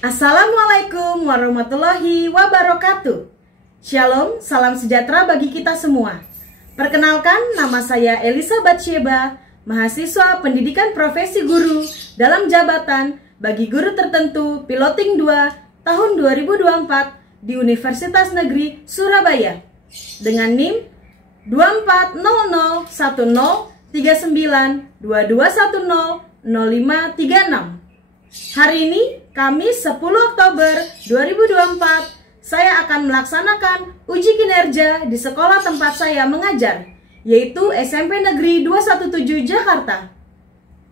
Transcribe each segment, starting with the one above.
Assalamualaikum warahmatullahi wabarakatuh. Shalom, salam sejahtera bagi kita semua. Perkenalkan, nama saya Elisa Batsheba, mahasiswa pendidikan profesi guru dalam jabatan bagi guru tertentu Piloting 2 tahun 2024 di Universitas Negeri Surabaya dengan NIM 24003922100536. Hari ini, Kamis 10 Oktober 2024, saya akan melaksanakan uji kinerja di sekolah tempat saya mengajar, yaitu SMP Negeri 217 Jakarta.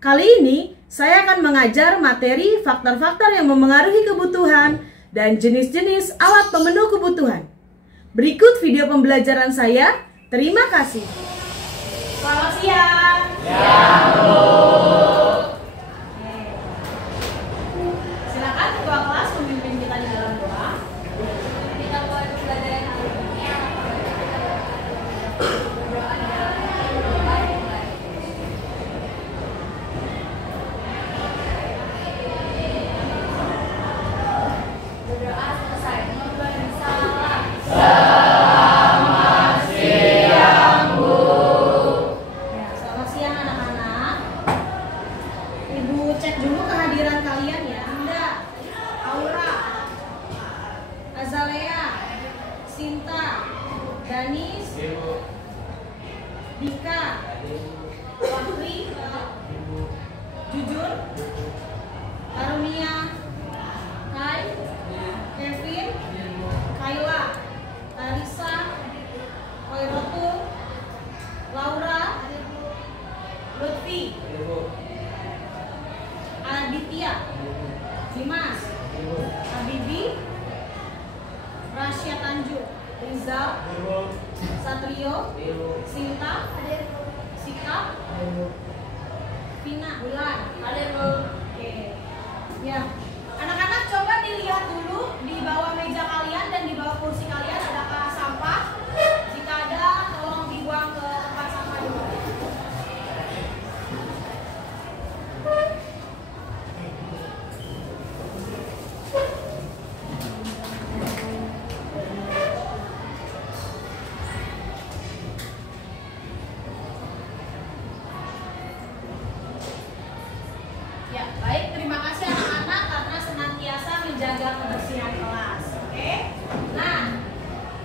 Kali ini, saya akan mengajar materi faktor-faktor yang memengaruhi kebutuhan dan jenis-jenis alat pemenuh kebutuhan. Berikut video pembelajaran saya. Terima kasih. Selamat siang. Ya, halo. Silakan ketua kelas memimpin kita di dalam doa. Kita mulai pembelajaran hari ini. Berdoa selesai. Salam. Selamat siang anak-anak. Ibu cek dulu kehadiran kalian ya. Anda, Aura, Azalea, Sinta, Danis, Dika, Wakri, Jujur, Karunia, Kai, Kevin, Kayla, Larissa, Koirotul, Laura, Lutfi, Aditya, Dimas, Habibi, Rasya Tanjung, Rizal, Satrio, Sinta, Sikap, Vina, Bulan. Oke. Ya. Anak-anak coba dilihat dulu di bawah meja kalian dan di bawah kursi kalian adakah sampah? Jika ada, tolong dibuang ke tempat sampah dulu. Ya, baik. Terima kasih anak-anak karena senantiasa menjaga kebersihan kelas. Oke. Nah,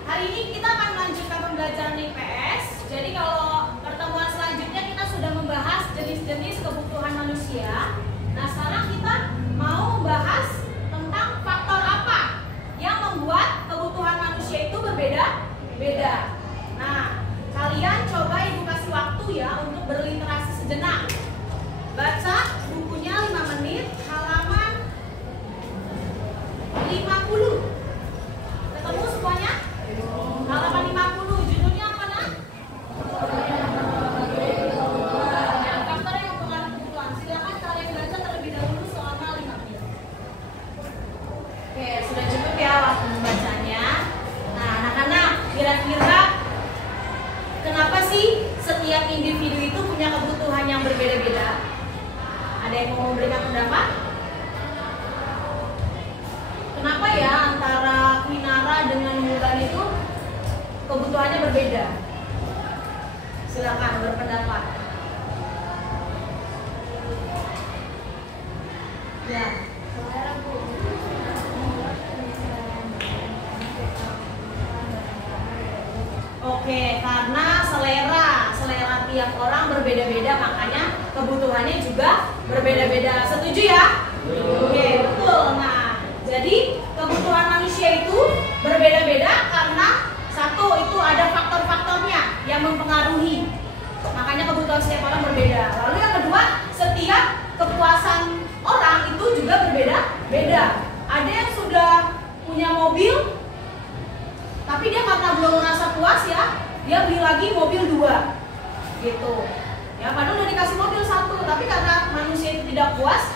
hari ini kita akan melanjutkan pembelajaran IPS. Jadi kalau pertemuan selanjutnya kita sudah membahas jenis-jenis kebutuhan manusia. Nah, sekarang kita mau membahas tentang faktor apa yang membuat kebutuhan manusia itu berbeda-beda. Nah, kalian coba ibu kasih waktu ya untuk berliterasi sejenak. Baca bukunya 5 menit, halaman 50. Ketemu semuanya? Halaman 50, judulnya apa nak? Faktor yang mempengaruhi kebutuhan. Silakan kalian baca terlebih dahulu selama 5 menit. Oke, sudah cukup ya waktu membacanya. Nah, anak-anak, kira-kira kenapa sih setiap individu itu punya kebutuhan yang berbeda-beda? Ada yang mau memberikan pendapat? Kenapa ya antara Winara dengan Mulan itu kebutuhannya berbeda? Silakan berpendapat. Ya. Oke, karena selera tiap orang berbeda-beda, makanya kebutuhannya juga berbeda-beda. Setuju ya? Oke, betul. Nah, jadi kebutuhan manusia itu berbeda-beda karena satu, itu ada faktor-faktornya yang mempengaruhi. Makanya kebutuhan setiap orang berbeda. Lalu yang kedua, setiap kepuasan orang itu juga berbeda-beda. Ada yang sudah punya mobil, tapi dia karena belum merasa puas ya, dia beli lagi mobil 2 gitu ya, padahal udah dikasih mobil 1, tapi karena manusia itu tidak puas,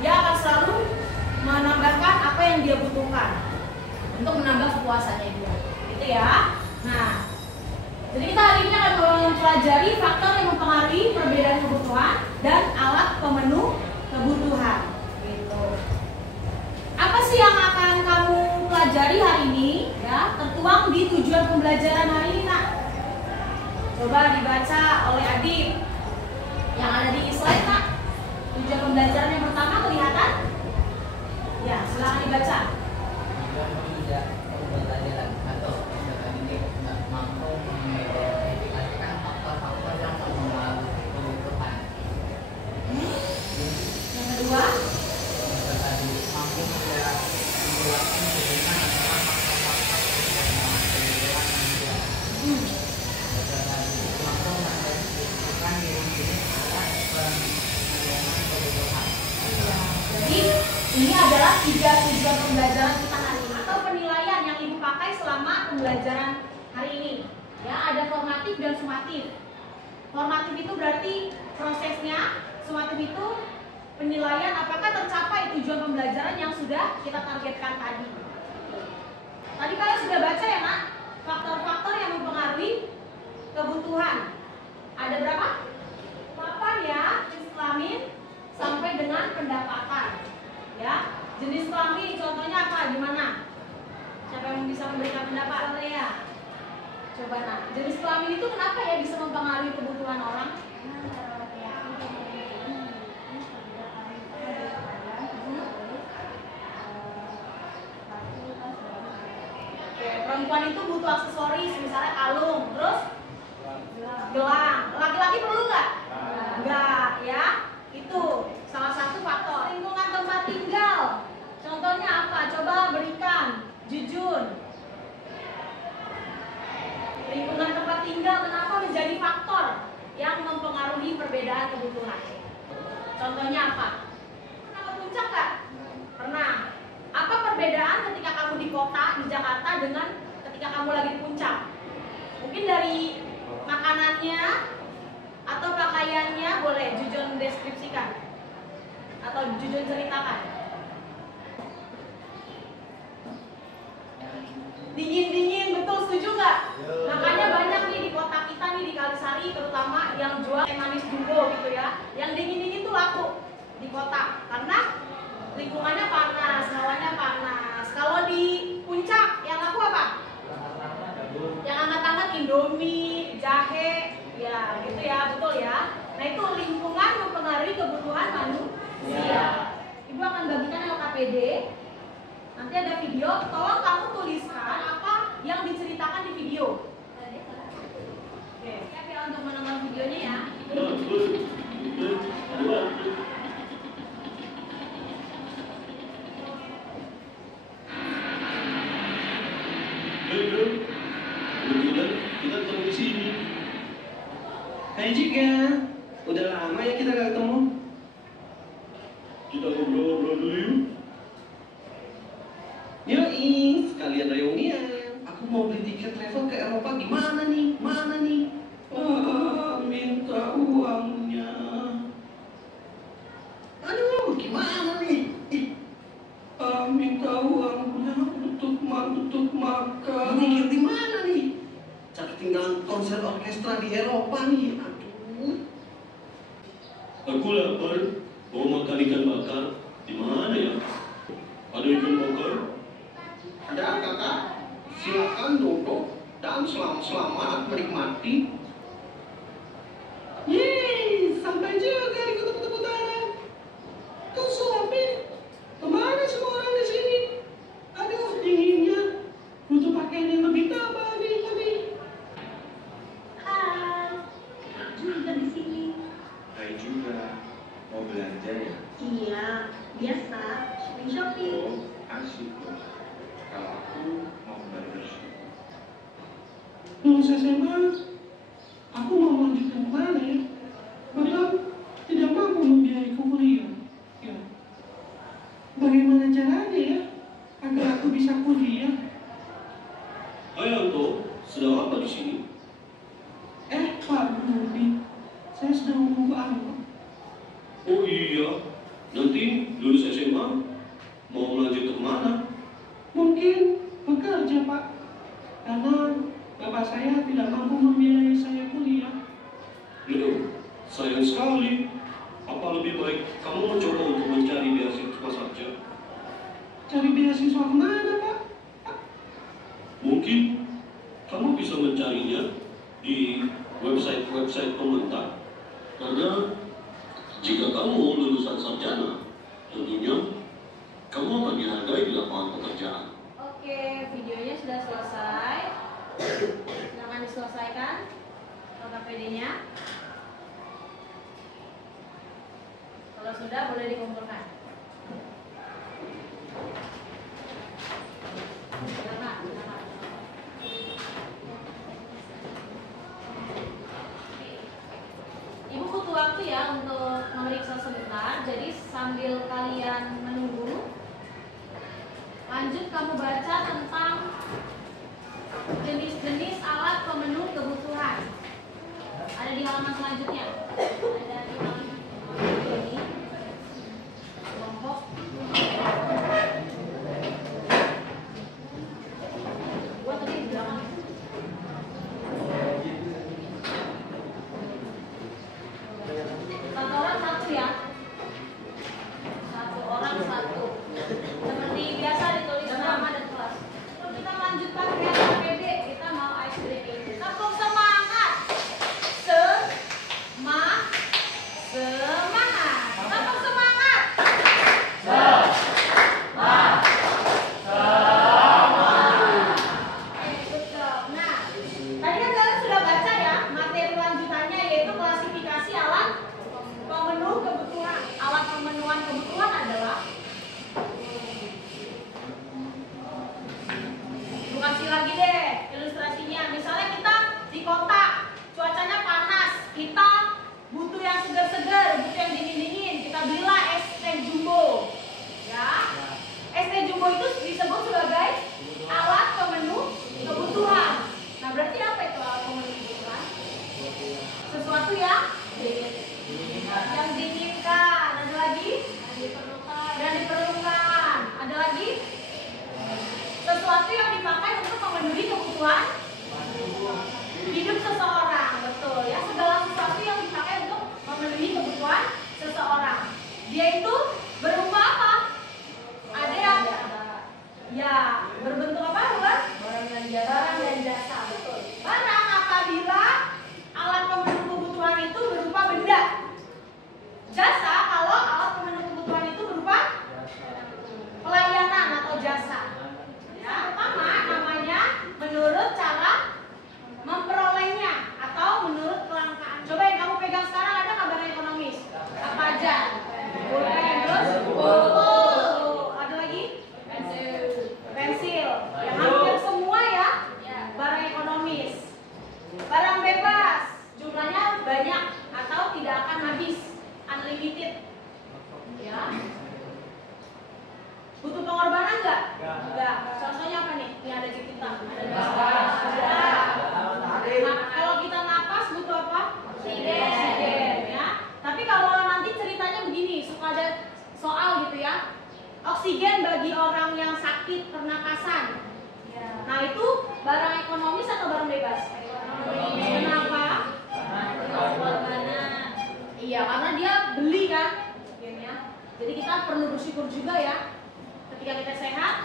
dia akan selalu menambahkan apa yang dia butuhkan untuk menambah kepuasannya dia gitu ya. Nah, jadi kita hari ini akan mempelajari faktor yang mempengaruhi perbedaan kebutuhan dan alat pemenuh kebutuhan gitu. Apa sih pelajari hari ini ya tertuang di tujuan pembelajaran hari ini, Nak. Coba dibaca oleh Adib yang ada di slide, Nak. Tujuan pembelajaran yang pertama kelihatan? Ya, silakan dibaca. Pembelajaran atau kebijakan ini tidak mampu mengidentifikasikan faktor-faktor yang mempengaruhi kebutuhan. Yang kedua, Tadi mampu menjelaskan bagaimana faktor-faktor kebutuhan kebutuhan manusia. Tadi mampu mendeskripsikan diri atas penilaian kebutuhan. jadi ini adalah 3 tujuan pembelajaran kita hari ini atau penilaian yang Ibu pakai selama pembelajaran hari ini. Ya, ada formatif dan sumatif. Formatif itu berarti prosesnya, sumatif itu penilaian apakah tercapai tujuan pembelajaran yang sudah kita targetkan tadi. Tadi kalian sudah baca ya, Nak? Faktor-faktor yang mempengaruhi kebutuhan. Ada berapa? 8 ya, jenis kelamin sampai dengan pendapatan. Ya, jenis kelamin contohnya apa? Di mana? Siapa yang bisa memberikan pendapat? Ya. Coba, Nak. Jenis kelamin itu kenapa ya bisa mempengaruhi kebutuhan orang? Oke, perempuan itu butuh aksesoris, misalnya kalung, terus gelang. Laki-laki perlu nggak? Enggak, ya. Itu salah satu faktor. Lingkungan tempat tinggal. Contohnya apa? Coba berikan. Jujun. Lingkungan tempat tinggal kenapa menjadi faktor yang mempengaruhi perbedaan kebutuhan? Contohnya apa? Pernah ke puncak nggak? Pernah. Apa perbedaan ketika kamu di kota, di Jakarta dengan ketika kamu lagi di puncak? Mungkin dari makanannya atau pakaiannya, boleh Jujun deskripsikan atau Jujun ceritakan. Dingin-dingin, betul, setuju nggak? Makanya banyak nih di kota kita nih di Kalisari terutama yang jual teh manis jumbo gitu ya. Yang dingin-dingin tuh laku di kota karena lingkungannya panas, hawanya panas. Kalau di puncak yang laku apa? Yang hangat-hangat Indomie, jahe, ya gitu ya, betul ya. Nah itu lingkungan mempengaruhi kebutuhan manusia. Ibu akan bagikan LKPD. Nanti ada video, tolong kamu tuliskan apa yang diceritakan di video. Oke, siap ya untuk menonton videonya ya. Kebetulan kita ketemu di sini. Hai Jika, udah lama ya kita gak ketemu. Kita ngobrol-ngobrol dulu yuk. Yoi, sekalian reunian. Aku mau beli tiket travel ke Eropa. Gimana nih? Mana nih? Minta uangnya. Aduh, gimana nih? Minta uangnya untuk makan. Mikir di mana nih? Cari tinggal konser orkestra di Eropa nih. Aduh. Aku lapar, mau makan ikan bakar. Di mana ya? Ada ikan bakar? Ada kakak? Silakan duduk dan selamat menikmati. Yeay, sampai juga di kutub utara. Kau suami, kemana semua orang di sini? Aduh, dinginnya. Butuh pakaian yang lebih tebal nih, lebih. Hai, juga di sini. Hai juga, mau belanja ya? Iya, biasa shopping. Oh, asik loh. Kalau aku mau barbershop. Lulus SMA, aku mau melanjutkan kemana ya? Padahal tidak mampu membiayai kuliah. Ya. Bagaimana caranya ya agar aku bisa kuliah? Hai Anto, sedang apa di sini? Pak Budi, saya sedang menunggu angkot. Oh iya, nanti lulus SMA mau lanjut ke mana? Mungkin bekerja, Pak. Karena bapak saya tidak mampu membiayai saya kuliah. Loh, sayang sekali. Apa lebih baik kamu mencoba untuk mencari beasiswa saja? Cari beasiswa kemana, Pak? Mungkin kamu bisa mencarinya di website pemerintah. Karena jika kamu lulusan sarjana, tentunya kamu akan dihargai di lapangan pekerjaan. Oke, videonya sudah selesai. Silakan diselesaikan LKPD-nya. Kalau sudah, boleh dikumpulkan. Silakan. Ibu butuh waktu ya untuk memeriksa sebentar. Jadi sambil kalian menunggu, lanjut kamu baca tentang jenis-jenis alat pemenuh kebutuhan. Ada di halaman selanjutnya. Ada di halaman ini. Kelompok. Gua tadi di belakang. Satu orang satu ya. Satu orang satu. Seperti biasa ditulis nama dan kelas. Terus kita lanjutkan ke LKPD. Kita mau ice breaking. Tepuk semangat. Semangat. Tepuk semangat. Good job. Nah, tadi kan kalian sudah baca ya materi lanjutannya, yaitu klasifikasi alat pemenuh kebutuhan. Alat pemenuhan kebutuhan adalah, kasih lagi deh ilustrasinya. Misalnya kita di kota, cuacanya panas, kita butuh yang segar-segar, butuh yang dingin-dingin. Kita belilah es teh jumbo, ya. Es teh jumbo itu disebut sebagai alat pemenuh kebutuhan. Nah, berarti apa itu alat pemenuh kebutuhan? Sesuatu yang diinginkan. Ada lagi? Yang diperlukan. Ada lagi? Sesuatu yang dipakai untuk memenuhi kebutuhan hidup seseorang. Betul ya, segala sesuatu yang dipakai untuk memenuhi kebutuhan seseorang. Dia itu berupa apa? Ada yang ya berbentuk apa, bukan? Barang dan jasa. Betul. Barang apabila alat pemenuh kebutuhan itu berupa benda. Jasa kalau alat pemenuh kebutuhan itu berupa pelayanan atau jasa. Ya, pertama namanya menurut cara memperolehnya atau menurut kelangkaan. Coba yang kamu pegang sekarang ada nggak barang ekonomis? Apa aja? Pulpen, terus ada lagi? Pensil. Ya, hampir semua ya barang ekonomis. Barang bebas, jumlahnya banyak atau tidak akan habis, unlimited. Ya. Butuh pengorbanan nggak? Enggak. Contohnya apa nih? Ini ada di kita. Kalau kita napas butuh apa? Oksigen, ya. Tapi kalau nanti ceritanya begini, suka ada soal gitu ya. Oksigen bagi orang yang sakit pernapasan. Nah, itu barang ekonomis atau barang bebas? Kenapa? Iya, karena dia beli kan. Jadi kita perlu bersyukur juga ya. Ketika kita sehat,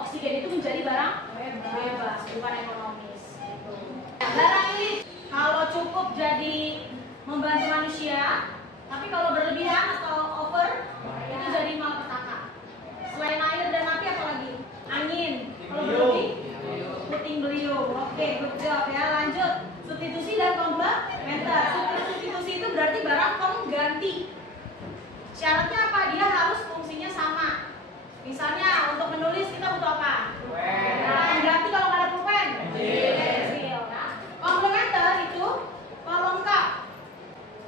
oksigen itu menjadi barang bebas, bukan ekonomis. Barang ini kalau cukup jadi membantu manusia, tapi kalau berlebihan atau over itu jadi malapetaka. Selain air dan api apa lagi? Angin. Kalau berlebih, puting beliung. Oke, good job ya. Lanjut. Substitusi dan komplementer. Substitusi itu berarti barang pengganti. Syaratnya apa? Dia harus fungsinya sama. Misalnya untuk menulis kita butuh apa? Pengganti kalau nggak ada pulpen. Pensil. Nah, komplementer itu pelengkap.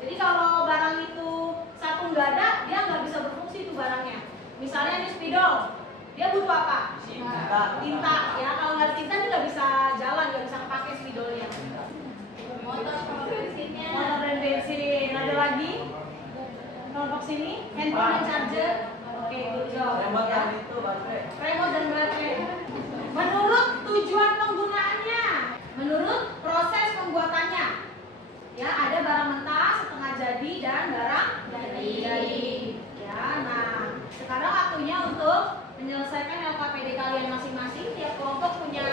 Jadi kalau barang itu satu nggak ada, dia nggak bisa berfungsi itu barangnya. Misalnya ini spidol, dia butuh apa? Tinta. Ya, kalau nggak ada tinta dia nggak bisa jalan, nggak bisa pakai spidolnya. Motor sama bensinnya. Motor dan bensin. Ada lagi? Kelompok sini, handphone dan charger. Oke, good job. Remote Ya. dan itu baterai. Remote dan baterai. Menurut tujuan penggunaannya, menurut proses pembuatannya, ya ada barang mentah, setengah jadi dan barang jadi. Ya, nah sekarang waktunya untuk menyelesaikan LKPD kalian masing-masing. Tiap kelompok punya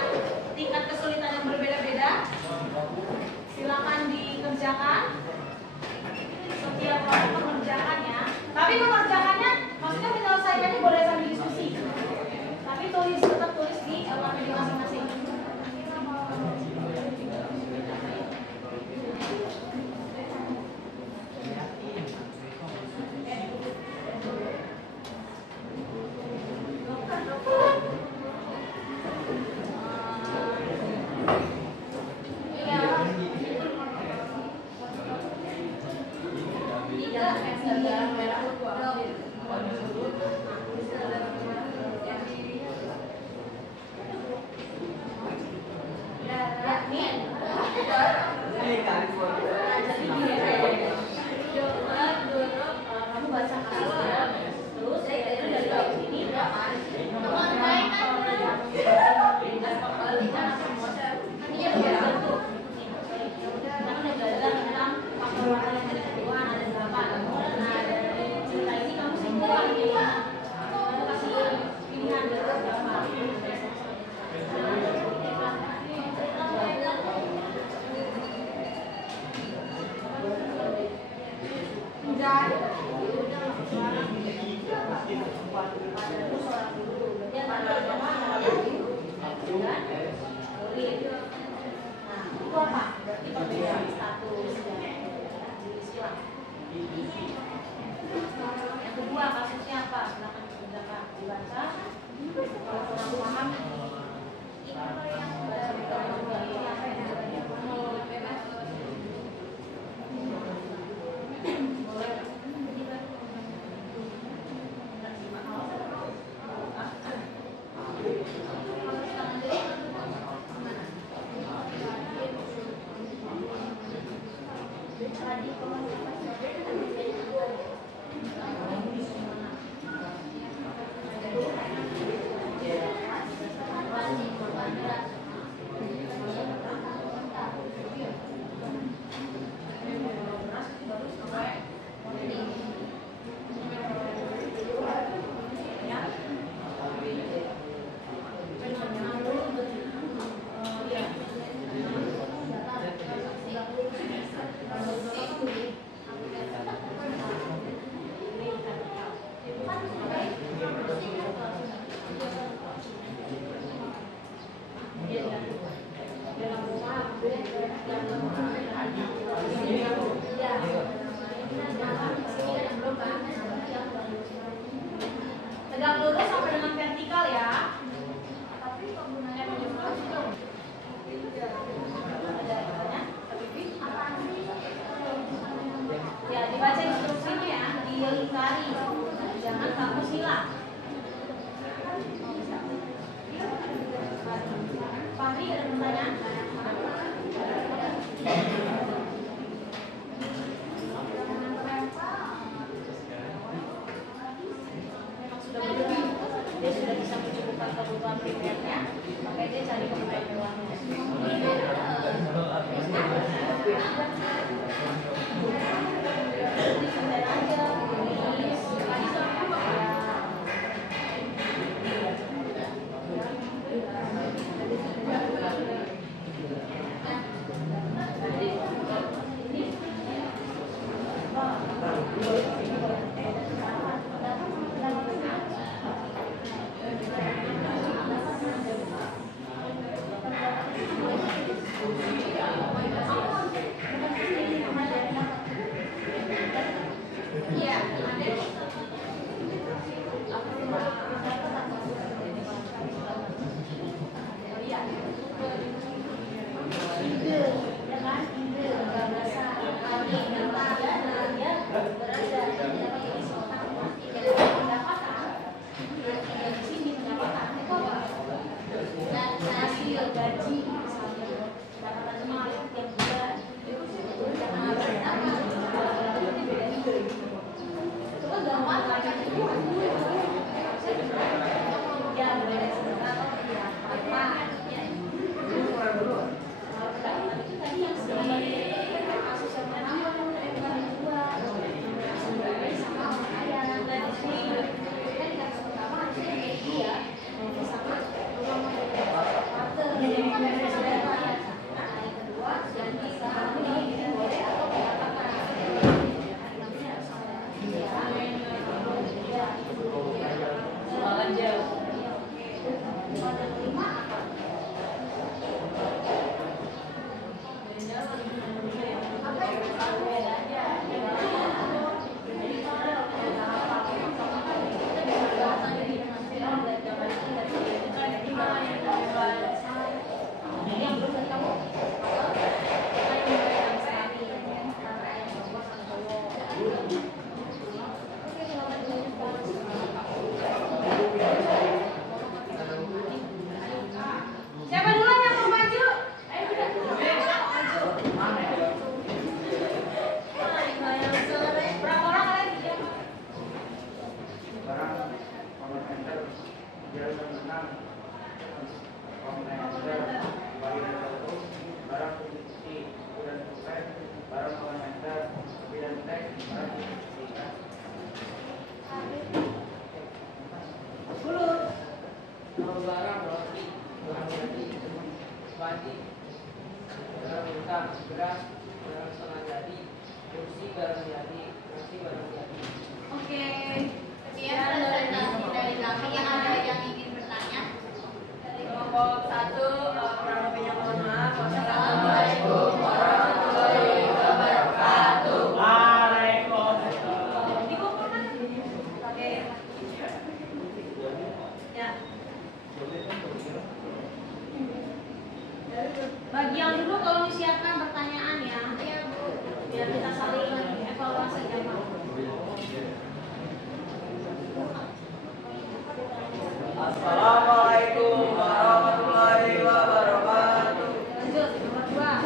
Kalau kurang paham, Itu yang bebas. Tegak lurus sampai dengan vertikal ya. Tapi penggunanya Ya, dibaca instruksinya ya, dilingkari. Jangan kamu silang. Fahri ada pertanyaan? Memang sudah berlebih. Dia sudah bisa mencukupkan kebutuhan primernya, makanya dia cari kebutuhan mewahnya. Santai aja, tulis. Iya, Siapa duluan yang mau maju? Berapa orang kalian? Barang komenter jalan menang komenter varian auto barang produksi dan supply barang komenter dan teks barang produksi kalau barang roti barang jadi baju barang mentah beras barang setengah jadi kursi barang jadi nasi barang jadi. Oke. Sekian presentasi dari kami. Yang ada yang ingin bertanya? Kelompok 1, kurang lebihnya mohon maaf. Assalamualaikum warahmatullahi wabarakatuh. Dikumpulkan. Oke. Ya. dulu tolong disiapkan pertanyaan ya. Iya, Bu. Biar kita saling evaluasi ya Pak. Assalamualaikum warahmatullahi wabarakatuh. Lanjut, nomor 2.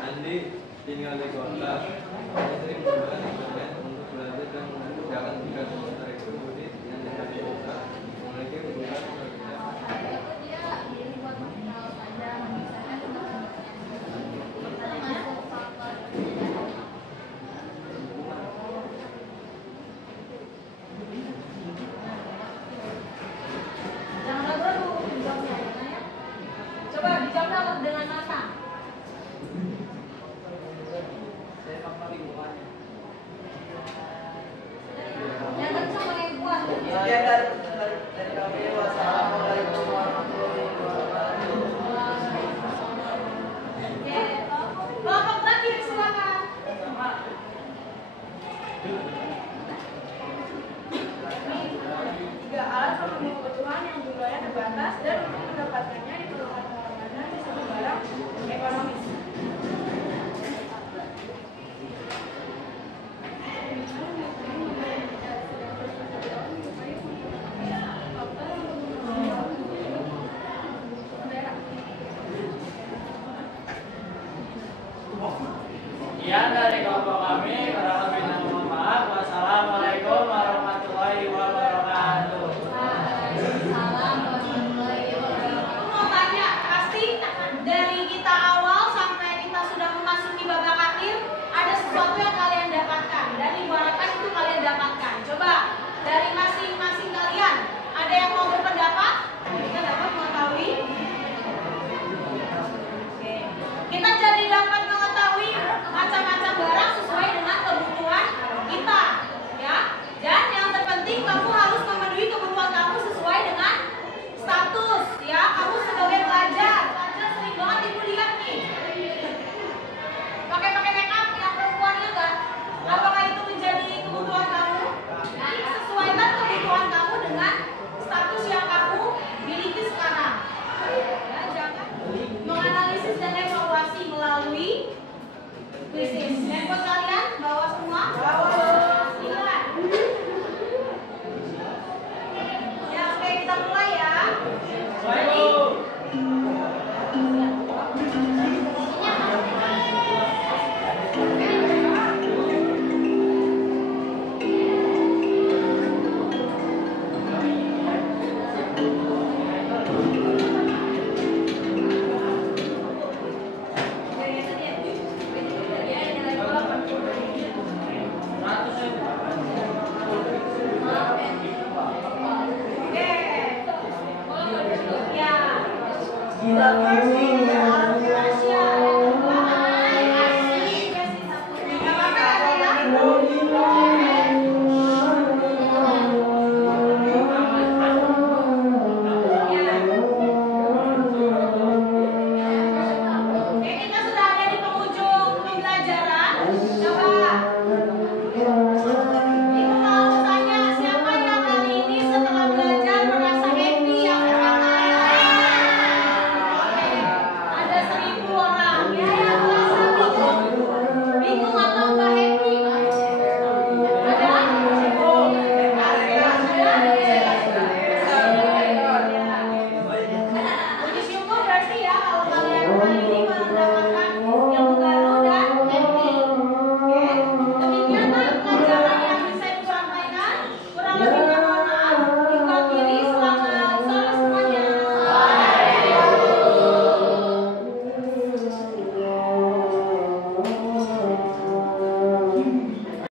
Andi tinggal di kota, saya sering menggunakan internet untuk belajar dan mengerjakan tugas semester itu murid yang ada di desa. Memiliki kebutuhan berbeda. Dia milih buat mengenal saja, misalnya tentang pertanyaan faktor perbedaan. Jangan ragu-ragu dijawabnya ya. Coba dijawab dengan kata. Saya faktor lingkungan. Yang kencang pakai kuat. Ya dari kami. Wassalamualaikum warahmatullahi wabarakatuh. Oke. Kelompok terakhir silakan. Tiga alat pemenuh kebutuhan yang jumlahnya terbatas dan